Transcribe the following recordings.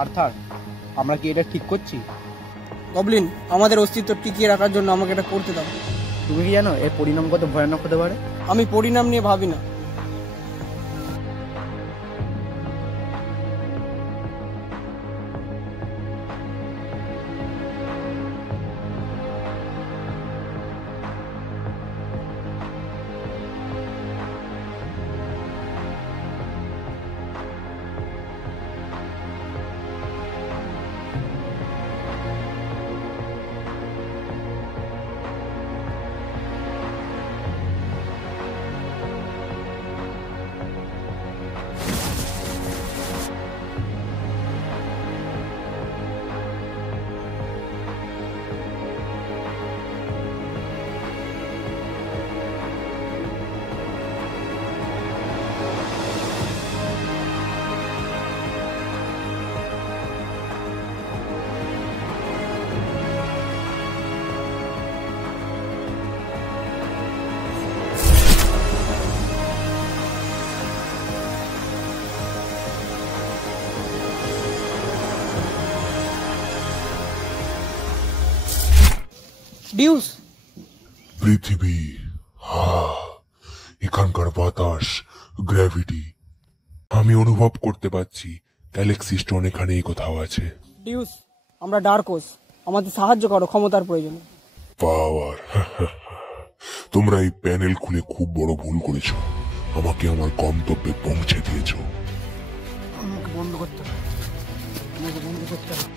Arthur, আমরা কি এটা ঠিক করছি? গবলিন, আমাদের অস্তিত্ব টিকিয়ে রাখার জন্য আমাকে এটা করতে দাও। তুমি কি জানো এর পরিণাম কত ভয়ানক হতে পারে? আমি পরিণাম নিয়ে ভাবি না। ডিউস, পৃথিবী, এখানকার বাতাস, গ্র্যাভিটি, আমি অনুভব করতে পারছি গ্যালাক্সি স্টোন এখানেই কোথাও আছে। ডিউস, আমরা ডার্কোস, আমাদের সাহায্য করো, ক্ষমতার প্রয়োজন। পাওয়ার? তোমরা এই প্যানেল খুলে খুব বড় ভুল করেছো, আমাকে আমার গন্তব্যে পৌঁছে দিয়েছো। আমাকে বন্ধ করতে হবে, আমাকে বন্ধ করতে হবে।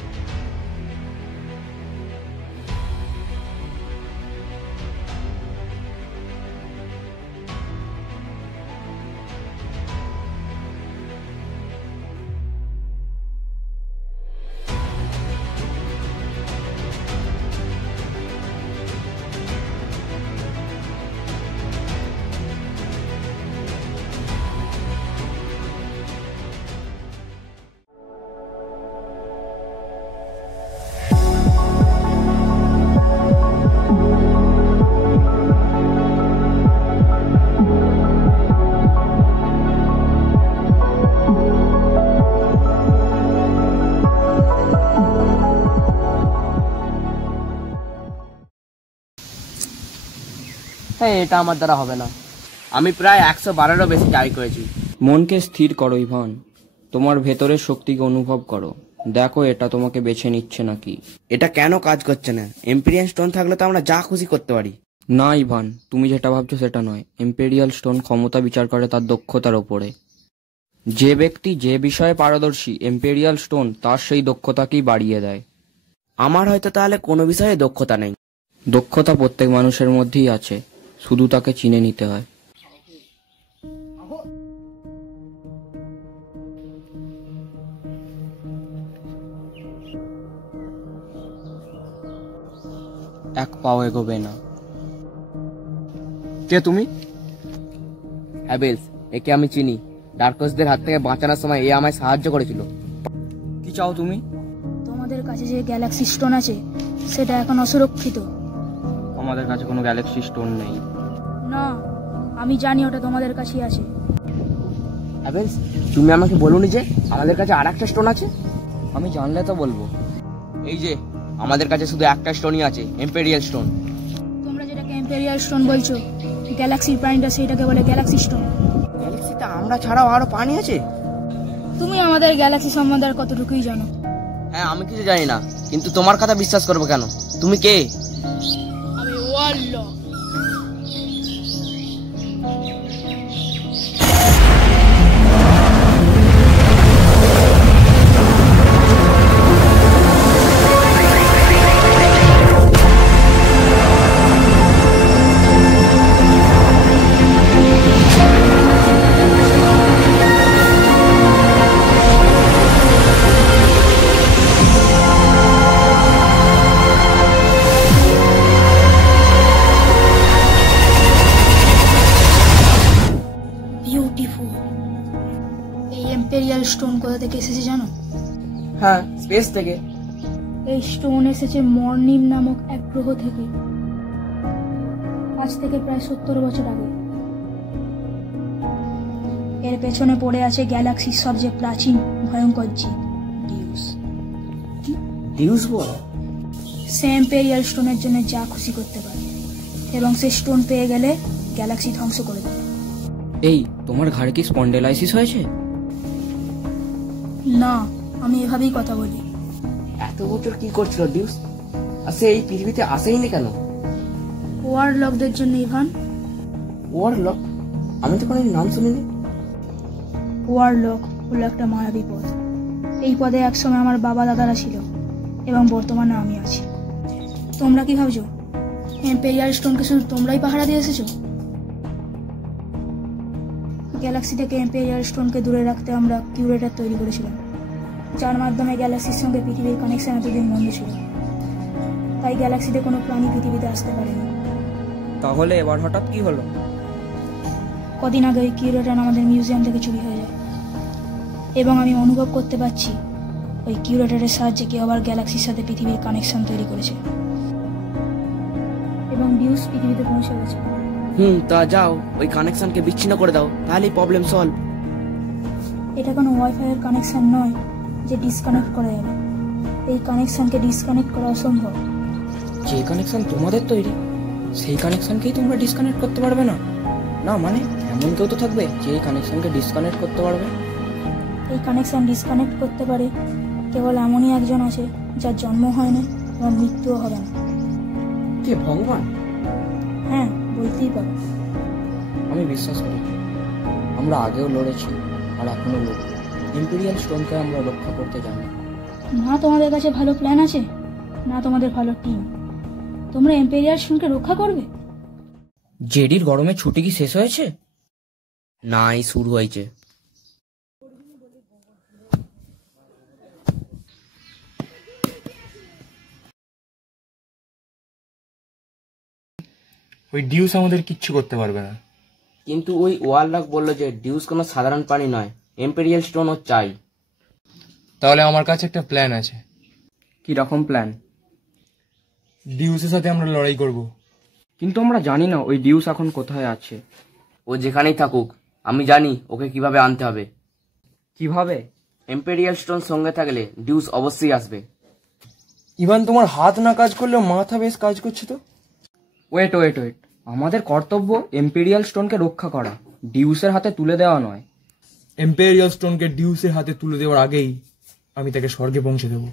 হ্যাঁ, এটা আমার দ্বারা হবে না। আমি প্রায় 112-এরও বেশি ট্রাই করেছি। মনকে স্থির করো ইভান, তোমার ভেতরের শক্তিকে অনুভব করো, দেখো এটা তোমাকে বেছে নিচ্ছে নাকি। এটা কেন কাজ করছে না? এম্পিরিয়াল স্টোন থাকলে তো আমরা যা খুশি করতে পারি। না ইভান, তুমি যেটা ভাবছো সেটা নয়। এম্পেরিয়াল স্টোন ক্ষমতা বিচার করে তার দক্ষতার ওপরে। যে ব্যক্তি যে বিষয়ে পারদর্শী, এম্পেরিয়াল স্টোন তার সেই দক্ষতাকেই বাড়িয়ে দেয়। আমার হয়তো তাহলে কোনো বিষয়ে দক্ষতা নেই। দক্ষতা প্রত্যেক মানুষের মধ্যেই আছে, শুধু তাকে চিনে নিতে হয়। এক পাও এগোবে না। কে তুমি? হ্যাবেলস, একে আমি চিনি। ডার্কসদের হাত থেকে বাঁচানোর সময় এ আমায় সাহায্য করেছিল। কি চাও তুমি? তোমাদের কাছে যে গ্যালাক্সি স্টোন আছে সেটা এখন অসুরক্ষিত। আমাদের কাছে কোনো গ্যালাক্সি স্টোন নেই। না, আমি জানি ওটা তোমাদের কাছেই আছে। হ্যাবেলস, তুমি আমাকে বলুনি যে আমাদের কাছে আরেকটা স্টোন আছে? আমি জানলে তো বলবো। এই যে আমাদের কাছে শুধু একটা স্টোনই আছে, এম্পেরিয়াল স্টোন। তোমরা যেটাকে এম্পেরিয়াল স্টোন বলছো, গ্যালাক্সির প্রাণীটা সেটাকে বলে গ্যালাক্সি স্টোন। গ্যালাক্সিতে আমরা ছাড়াও আরো প্রাণী আছে? তুমি আমাদের গ্যালাক্সি সম্বন্ধে আর কতটুকুই জানো? হ্যাঁ, আমি কিছু জানি না, কিন্তু তোমার কথা বিশ্বাস করবো কেন? তুমি কে? আমি ওয়ার্লক। এই এম্পেরিয়াল স্টোন কোথা থেকে এসেছে জানো? হ্যাঁ, স্পেস থেকে। এই স্টোন এসেছে মর্নিম নামক এক গ্রহ থেকে, আজ থেকে প্রায় 70 বছর আগে। এর পেছনে পড়ে আছে গ্যালাক্সির সবচেয়ে প্রাচীন ভয়ঙ্কর জীব ডিউস। ডিউস বল? সে এম্পেরিয়াল স্টোনের জন্য যা খুশি করতে পারে এবং সে স্টোন পেয়ে গেলে গ্যালাক্সি ধ্বংস করে দেবে। এই, তোমার ঘাড়ে কি স্পন্ডেলাইসিস হয়েছে? না, আমি এভাবেই কথা বলি। এত বছর কি করছিল ডিউস? আর সে এই পৃথিবীতে আসেইনি কেন? ওয়ার লকদের জন্য ইভান। ওয়ারলক? আমি তো কোনো নাম শুনিনি। ওয়ার লক হলো একটা মায়াবী পদ। এই পদে একসময় আমার বাবা দাদারা ছিল এবং বর্তমানে আমি আছি। তোমরা কি ভাবছো এম্পেরিয়াল স্টোনকে শুধু তোমরাই পাহারা দিয়ে এসেছো? গ্যালাক্সি থেকে এম্পেরিয়াল স্টোনকে দূরে রাখতে আমরা কিউরেটর তৈরি করেছিলাম, যার মাধ্যমে গ্যালাক্সির সঙ্গে পৃথিবীর কানেকশন এতদিন বন্ধ ছিল। তাই গ্যালাক্সিতে কোনো প্রাণী পৃথিবীতে আসতে পারেনি। তাহলে এবার হঠাৎ কি হলো? কদিন আগে ওই কিউরেটর আমাদের মিউজিয়াম থেকে চুরি হয়ে যায় এবং আমি অনুভব করতে পারছি ওই কিউরেটরের সাহায্যে কেউ আবার গ্যালাক্সির সাথে পৃথিবীর কানেকশন তৈরি করেছে এবং ডিউস পৃথিবীতে পৌঁছে গেছে। তা যাও, ওই কানেকশনকে বিচ্ছিন্ন করে দাও, তাহলেই প্রবলেম সলভ। এটা কোনো ওয়াইফাই এর কানেকশন নয় যে ডিসকানেক্ট করা যাবে। এই কানেকশনকে ডিসকানেক্ট করা অসম্ভব। যে কানেকশন তোমাদের তৈরি, সেই কানেকশনকেই তোমরা ডিসকানেক্ট করতে পারবে না? না মানে এমন কেউ তো থাকবে যে এই কানেকশনকে ডিসকানেক্ট করতে পারবে। এই কানেকশন ডিসকানেক্ট করতে পারে কেবল এমনই একজন আছে যার জন্ম হয় না এবং মৃত্যুও হবে না। কে, ভগবান? হ্যাঁ, বলতেই পারো। আমি বিশ্বাস করি। আমরা আগেও লড়েছি আর এখনো লড়ব। ইম্পেরিয়াল স্টোনকে আমরা রক্ষা করতে জানি। না তোমাদের কাছে ভালো প্ল্যান আছে, না তোমাদের ভালো টিম। তোমরা এম্পেরিয়াল স্টোনকে রক্ষা করবে? জেডির গরমে ছুটি কি শেষ হয়েছে? না, এই শুরু হয়েছে। ওই ডিউস আমাদের কিচ্ছু করতে পারবে না। কিন্তু ওই ওয়ারলক বললো যে ডিউস কোনো সাধারণ প্রাণী নয়, এম্পেরিয়াল স্টোন ও চাই। তাহলে আমার কাছে একটা প্ল্যান আছে। কি রকম প্ল্যান? ডিউসের সাথে আমরা লড়াই করব। কিন্তু আমরা জানি না ওই ডিউস এখন কোথায় আছে। ও যেখানেই থাকুক, আমি জানি ওকে কিভাবে আনতে হবে। কিভাবে? এম্পেরিয়াল স্টোন সঙ্গে থাকলে ডিউস অবশ্যই আসবে। ইভান, তোমার হাত না কাজ করলেও মাথা বেশ কাজ করছে তো। ওয়েট, আমাদের কর্তব্য এম্পেরিয়াল স্টোনকে রক্ষা করা, ডিউসের হাতে তুলে দেওয়া নয়। এম্পেরিয়াল স্টোনকে ডিউসের হাতে তুলে দেওয়ার আগেই আমি তাকে স্বর্গে পৌঁছে দেবো।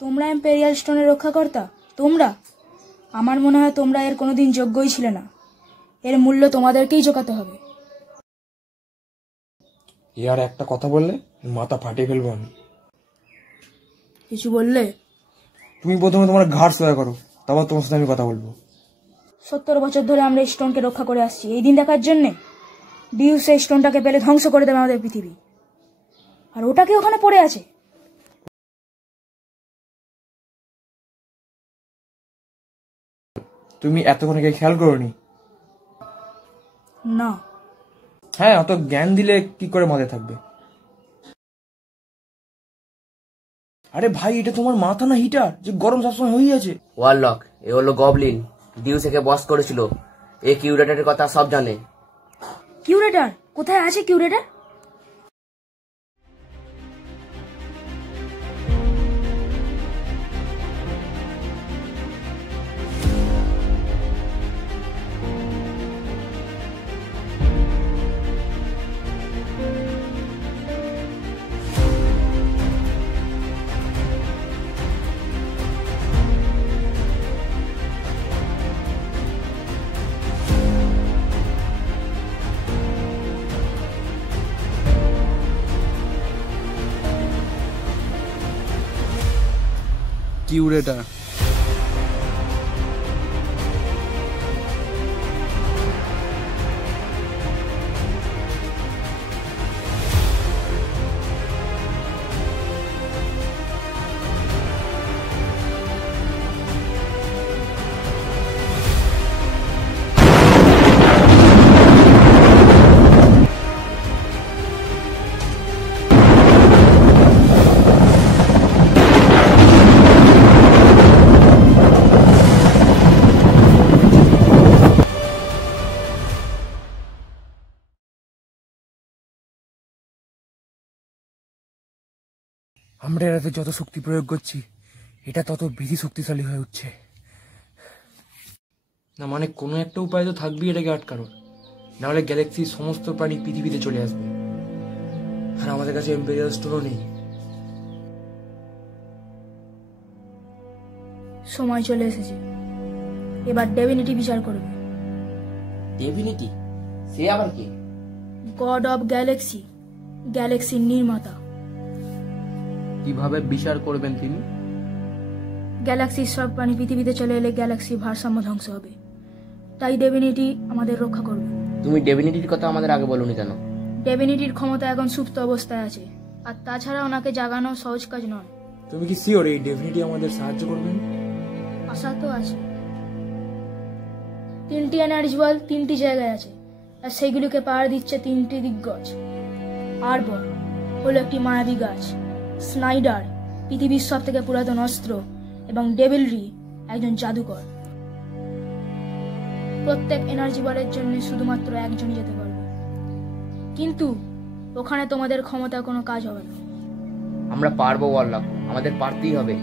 তোমরা এম্পেরিয়াল স্টোনের রক্ষাকর্তা? তোমরা? আমার মনে হয় তোমরা এর কোনোদিন যোগ্যই ছিলে না। এর মূল্য তোমাদেরকেই চোকাতে হবে। ইয়ার একটা কথা বললে মাথা ফাটিয়ে ফেলবো আমি। কিছু বললে? তুমি প্রথমে তোমার ঘাড় সোয়া করো, তারপর তোমার সাথে আমি কথা বলবো। 70 বছর ধরে আমরা এই স্টোনকে রক্ষা করে আসছি এই দিন দেখার জন্যে। ডিউস এই স্টোনটাকে পেলে ধ্বংস করে দেবে আমাদের পৃথিবী, আর ওটাকে ওখানে পড়ে আছে। তুমি এতক্ষণে খেয়াল করোনি? না। হ্যাঁ, অত জ্ঞান দিলে কি করে মাথায় থাকবে? আরে ভাই, এটা তোমার মাথা না হিটার যে গরম সবসময় হয়ে আছে? ওয়ারলক, এ হলো গবলিন। ডিউস একে বস করেছিল। এ কিউরেটারের কথা সব জানে। কিউরেটার কোথায় আছে? কিউরেটার কিউরেটার আমরা এরাতে যত শক্তি প্রয়োগ করছি, এটা তত বেশি শক্তিশালী হয়ে উঠছে। না মানে কোনো একটা উপায় তো থাকবেই এটাকে আটকানোর, নাহলে গ্যালাক্সির সমস্ত প্রাণী পৃথিবীতে চলে আসবে। আর আমাদের কাছে এম্পেরিয়াল স্টোনও নেই। সময় চলে এসেছে, এবার ডেভিনিটি বিচার করবে। ডেভিনিটি? সে আবার কি? গড অফ গ্যালাক্সি, গ্যালাক্সির নির্মাতা। কিভাবে বিচার করবেন তিনি? গ্যালাক্সির সব প্রাণী পৃথিবীতে চলে এলে গ্যালাক্সির ভারসাম্য ধ্বংস হবে, তাই ডেভিনিটি আমাদের রক্ষা করবে। তুমি ডেভিনিটির কথা আমাদের আগে বলনি কেন? ডেভিনিটির ক্ষমতা এখন সুপ্ত অবস্থায় আছে, আর তাছাড়া ওনাকে জাগানো সহজ কাজ নয়। তুমি কি শিওর এই ডেভিনিটি আমাদের সাহায্য করবেন? আশা তো আছে। 3টি এনার্জি বল 3টি জায়গায় আছে, আর সেইগুলিকে পাহাড় দিচ্ছে 3টি দিগ্গজ। আরবর হলো একটি মায়াবী গাছ, স্নাইডার পৃথিবীর সব থেকে পুরাতন অস্ত্র, এবং ডেভিলরি একজন জাদুকর। প্রত্যেক এনার্জি বলের জন্য শুধুমাত্র একজনই যেতে পারবে, কিন্তু ওখানে তোমাদের ক্ষমতা কোনো কাজ হবে না। আমরা পারবো ওয়ারলক, আমাদের পারতেই হবে।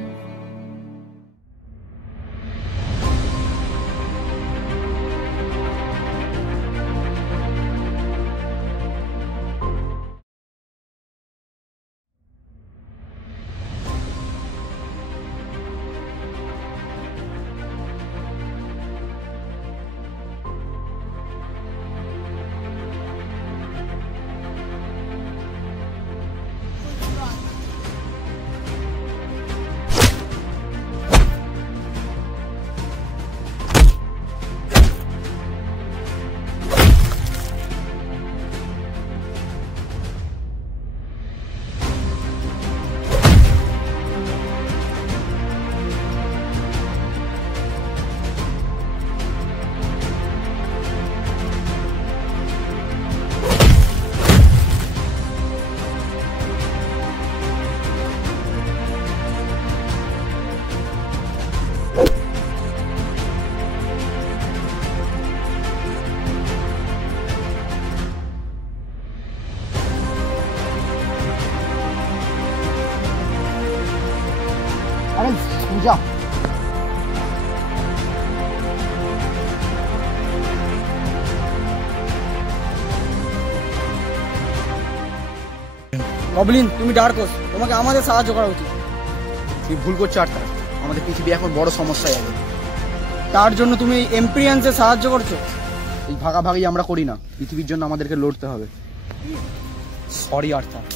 আরে যা, গবলিন তুমি ডার্কোস, তোমাকে আমাদের সাহায্য করা উচিত। তুই ভুল করছো আর তার। আমাদের পৃথিবী এখন বড় সমস্যায় আছে, তার জন্য তুমি এম্পিরিয়ান্সের সাহায্য করছো। এই ভাগাভাগি আমরা করি না, পৃথিবীর জন্য আমাদেরকে লড়তে হবে। Sorry Arthur.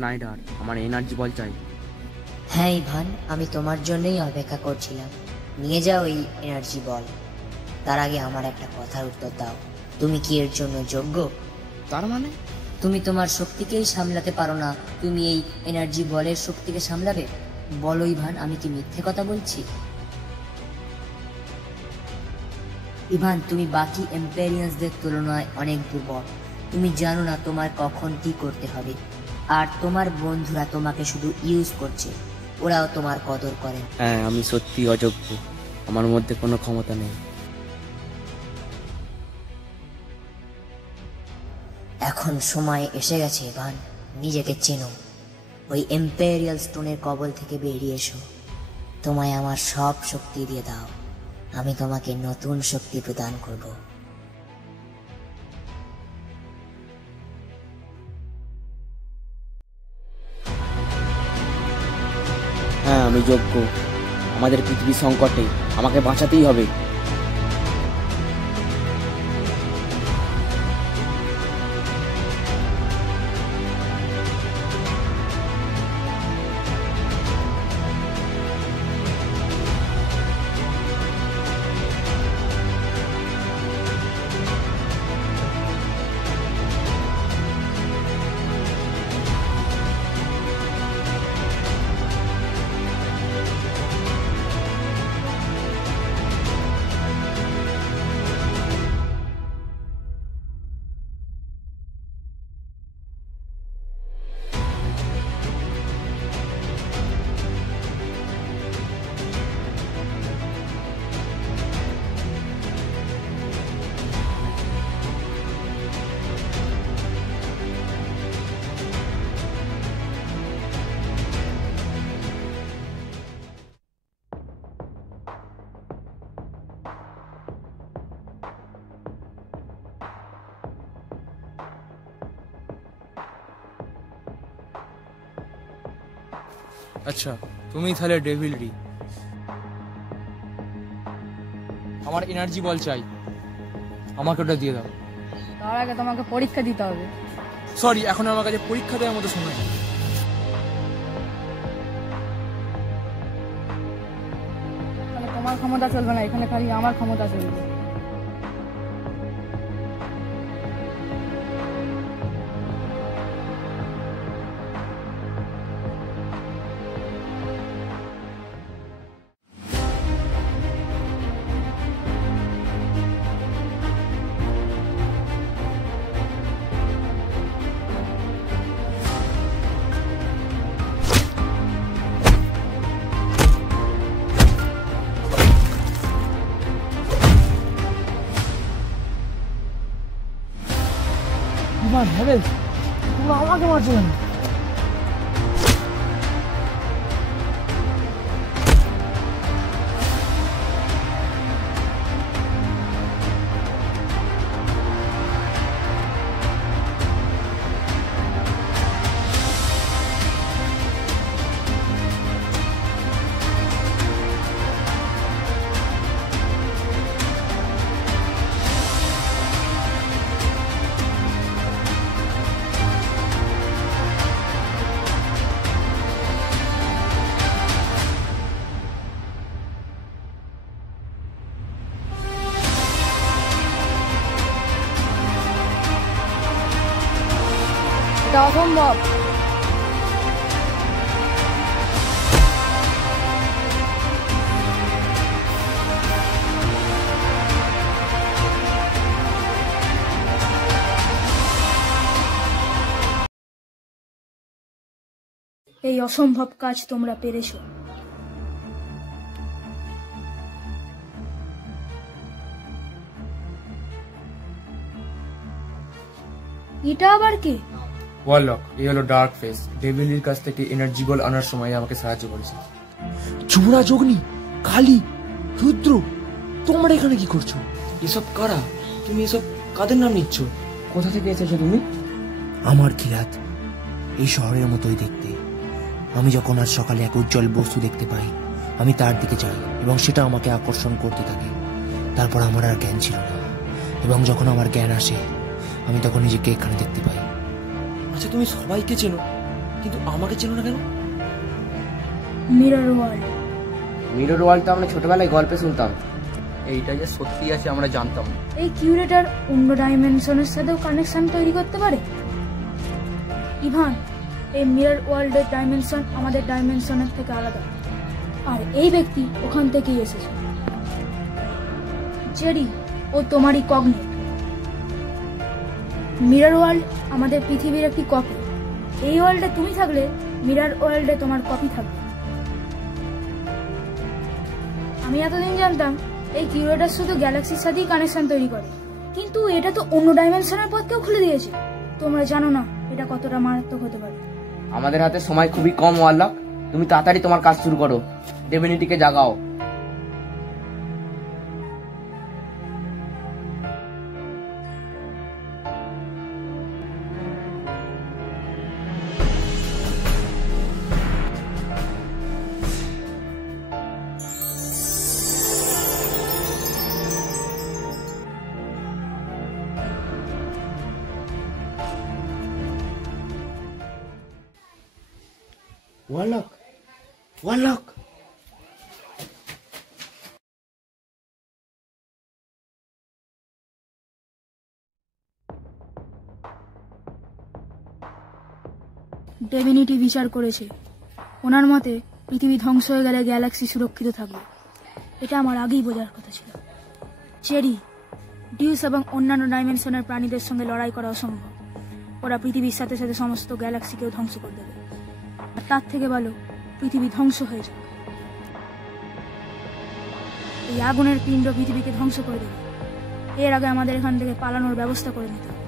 স্নাইডার, আমার এনার্জি বল চাই। হ্যাঁ ইভান, আমি তোমার জন্যই অপেক্ষা করছিলাম। নিয়ে যাও এই এনার্জি বল। তার আগে আমার একটা কথার উত্তর দাও, তুমি কি এর জন্য যোগ্য? তার মানে? তুমি তোমার শক্তিকেই সামলাতে পারো না, তুমি এই এনার্জি বলের শক্তিকে সামলাবে? বলো ইভান, আমি কি মিথ্যে কথা বলছি? ইভান, তুমি বাকি এম্পেরিয়ান্সদের তুলনায় অনেক দুর্বল। তুমি জানো না তোমার কখন কি করতে হবে, আর তোমার বন্ধুরা তোমাকে শুধু ইউজ করছে, ওরাও তোমার কদর করে। হ্যাঁ, আমি সত্যি অযোগ্য, আমার মধ্যে কোনো ক্ষমতা নেই। এখন সময় এসে গেছে ইভান, নিজেকে চেনো। ওই এম্পেরিয়াল স্টোনের কবল থেকে বেরিয়ে এসো। তোমায় আমার সব শক্তি দিয়ে দাও, আমি তোমাকে নতুন শক্তি প্রদান করব। হ্যাঁ, আমি যোগ্য। আমাদের পৃথিবী সংকটে, আমাকে বাঁচাতেই হবে। আচ্ছা, তুমি তাহলে ডেভিলরি। আমার এনার্জি বল চাই, আমাকে ওটা দিয়ে দাও। তার আগে তোমাকে পরীক্ষা দিতে হবে। সরি, এখন আমার কাছে পরীক্ষা দেওয়ার মতো সময় নেই। তাহলে তোমার ক্ষমতা চলবে না, এখানে খালি আমার ক্ষমতা চলবে। ইভান, হ্যাভেলস, তোমরা আমাকে মারছো কেন? এটা অসম্ভব। এই অসম্ভব কাজ তোমরা পেরেছো। এটা আবার কে? ওয়ারলক, এই হলো ডার্ক ফেস। ডেভিলির কাছ থেকে এনার্জি বল আনার সময় আমাকে সাহায্য করেছে। যুবরাজ অগ্নি, কালী, রুদ্র, তোমরা এখানে কি করছো? এসব কারা? তুমি এসব কাদের নাম নিচ্ছ? কোথা থেকে এসেছো তুমি? আমার কিরাত এই শহরের মতোই দেখতে। আমি যখন আজ সকালে এক উজ্জ্বল বস্তু দেখতে পাই, আমি তার দিকে যাই এবং সেটা আমাকে আকর্ষণ করতে থাকে। তারপর আমার আর জ্ঞান ছিল না, এবং যখন আমার জ্ঞান আসে আমি তখন নিজেকে এখানে দেখতে পাই। আচ্ছা, তুমি সবাইকে চেনো? কিন্তু আমাকে চেনো না কেন? Mirror world. মিরর ওয়ার্ল্ড তো আমরা ছোটবেলায় গল্পে শুনতাম। এইটা যে সত্যি আছে আমরা জানতাম না। এই কিউরেটার অন্য ডাইমেনশনের সাথেও কানেকশন তৈরি করতে পারে। ইভান, এই মিরর ওয়ার্ল্ডের ডাইমেনশন আমাদের ডাইমেনশনের থেকে আলাদা, আর এই ব্যক্তি ওখান থেকেই এসেছে। জেরি, ও তোমারই কগনেট। মিরর ওয়ার্ল্ড আমাদের পৃথিবীর একটি কপি। এই ওয়ার্ল্ডে তুমি থাকলে মিরর ওয়ার্ল্ডে তোমার কপি থাকবে। আমি এতদিন জানতাম এই কিউরেটার শুধু গ্যালাক্সির সাথেই কানেকশন তৈরি করে, কিন্তু এটা তো অন্য ডাইমেনশনের পথকেও খুলে দিয়েছে। তোমরা জানো না এটা কতটা মারাত্মক হতে পারে। আমাদের হাতে সময় খুবই কম ওয়ারলক, তুমি তাড়াতাড়ি তোমার কাজ শুরু করো, ডেভিনিটিকে জাগাও। Warlock, Warlock. ডেভিনিটি বিচার করেছে, ওনার মতে পৃথিবী ধ্বংস হয়ে গেলে গ্যালাক্সি সুরক্ষিত থাকবে। এটা আমার আগেই বোঝার কথা ছিল। চেরি, ডিউস এবং অন্যান্য ডাইমেনশনের প্রাণীদের সঙ্গে লড়াই করা অসম্ভব। ওরা পৃথিবীর সাথে সাথে সমস্ত গ্যালাক্সিকেও ধ্বংস করে দেবে। আর তার থেকে ভালো পৃথিবী ধ্বংস হয়ে যাবে। এই আগুনের পিণ্ড পৃথিবীকে ধ্বংস করে দেবে। এর আগে আমাদের এখান থেকে পালানোর ব্যবস্থা করে নিতে হবে।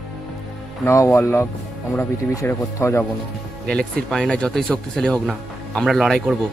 না ওয়ারলক, আমরা পৃথিবী ছেড়ে কোথাও যাব না। গ্যালাক্সির প্রাণীরা যতই শক্তিশালী হোক না, আমরা লড়াই করব।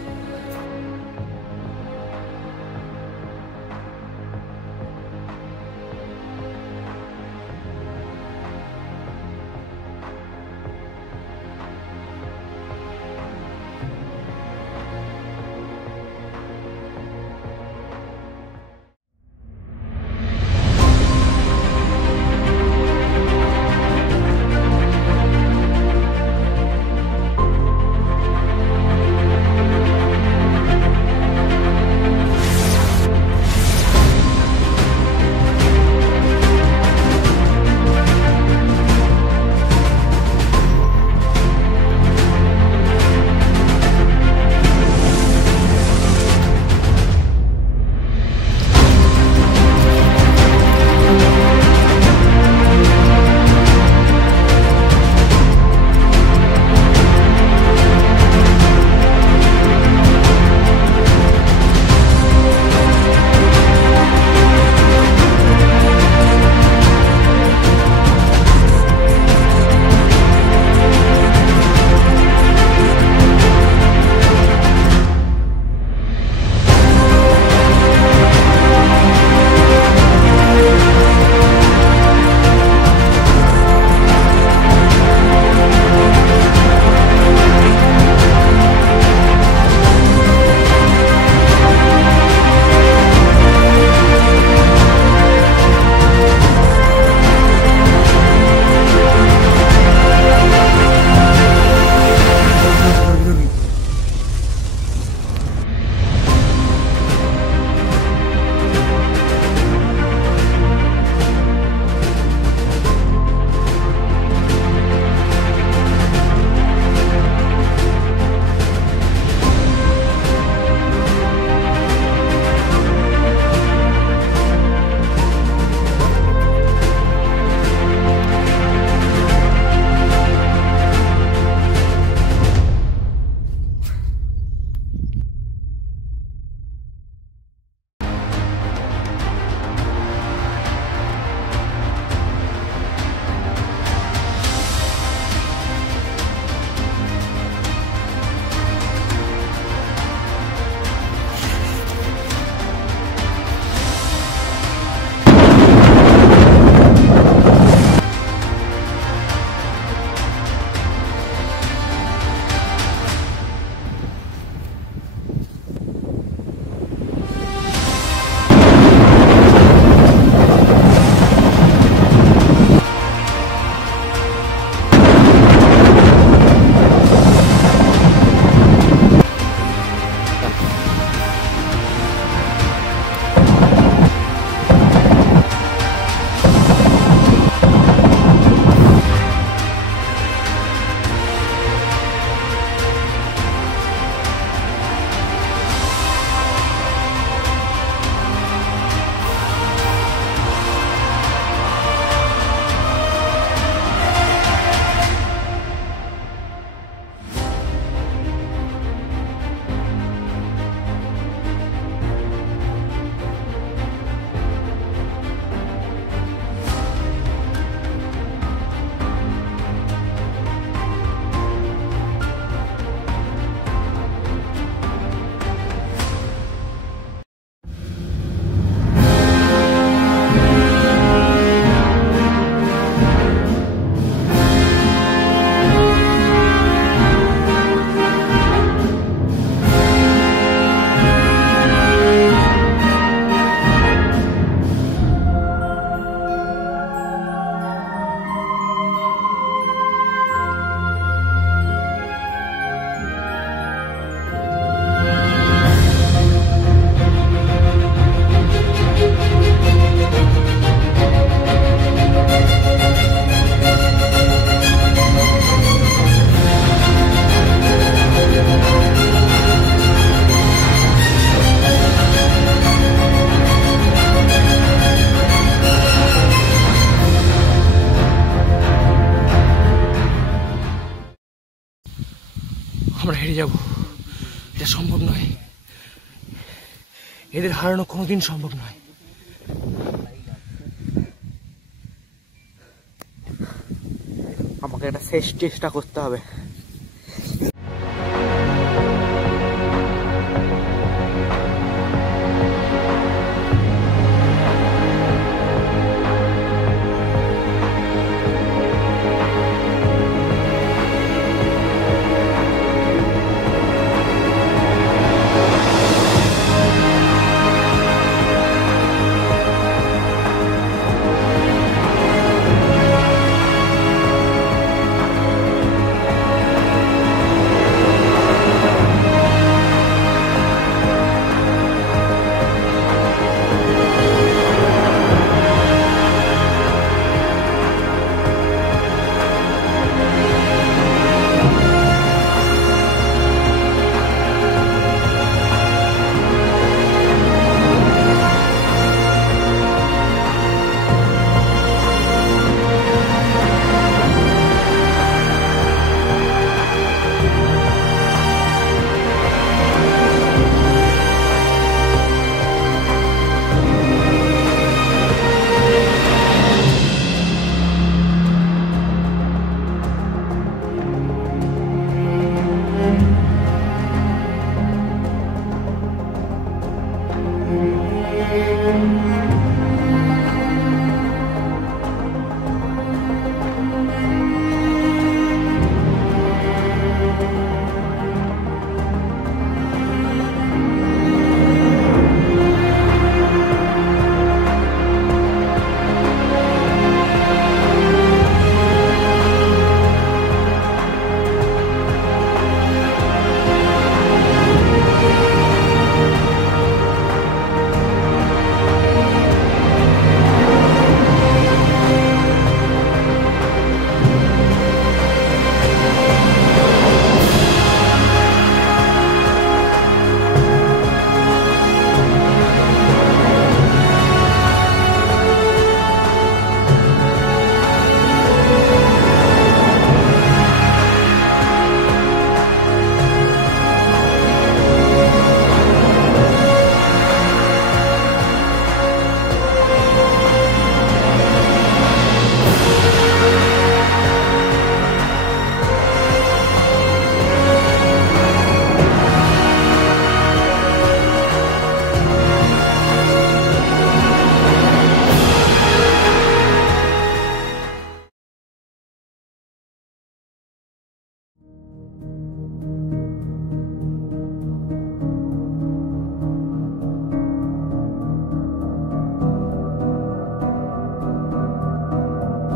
সম্ভব নয়, এদের হারানো কোনোদিন সম্ভব নয়। আমাকে একটা শেষ চেষ্টা করতে হবে।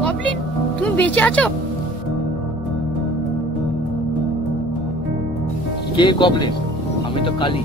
গবলিন, তুমি বেঁচে আছো? কে গবলিন? আমি তো কালী।